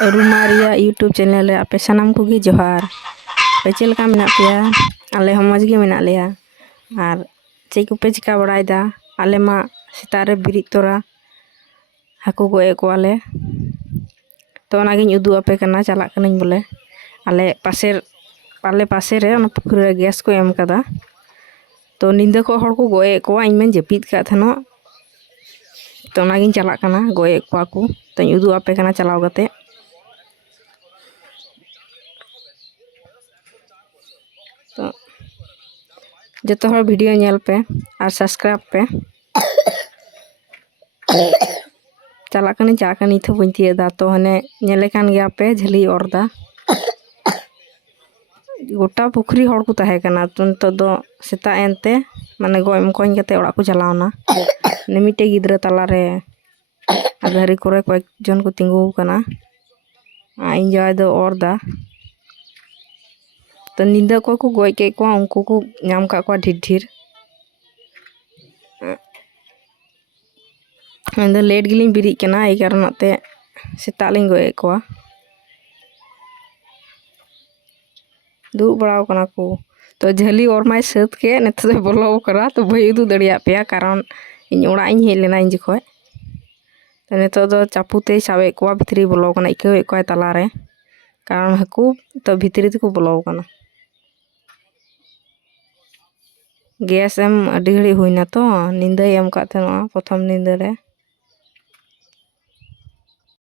रुमारिया YouTube channel रे आपे सानाम कोगे जोहार पे चेलका मेना पेया आले हम मज गे मेना लेया आर चेक कोपे चिका बड़ायदा आले मा सेता रे बिरिद तोरा हाकु गोए कोआले तो ओनागिन उदु आपे कना चालाक कनिन बोले आले पासे रे ओना पुखरी रे गैस को एम कदा तो निंदा को हर को गोए कोआ इन में जपीद का थनो तो ओनागिन चालाक कना गोए कोआ को तो उदु आपे कना चलाव गते तो जतो हर वीडियो नेल पे और सब्सक्राइब पे चालाकनी थो बन तियदा तो हने नेले कान गया पे झली औरदा गोटा पुखरी हर को ताहे कना तो दो सेता एनते माने गोम कोइन कते ओड़ा को चलावना निमिटे गिद्रा तला रे आधारी करे कয়েক जन को तिंगु कना इन जाय दो औरदा तो निंदा को गोय के को उनको को नाम का को ढिर ढिर अंदर लेट गिलिंग बिरी कना ए कारणते सेता लिंग गोय को दु बड़ाव कना को तो झली और माय सत के नेत दे बोलो करा तो भई दु दड़िया पेया कारण इन ओड़ा इन हे लेना इन जखोय तो नेत दो चापुते सावे को भितरी बोलो कना इके को तला रे कारण हकु तो भितरी को बोलो कना गैस एम अडी घड़ी हुईना तो निंदा एम का प्रथम निंदा रे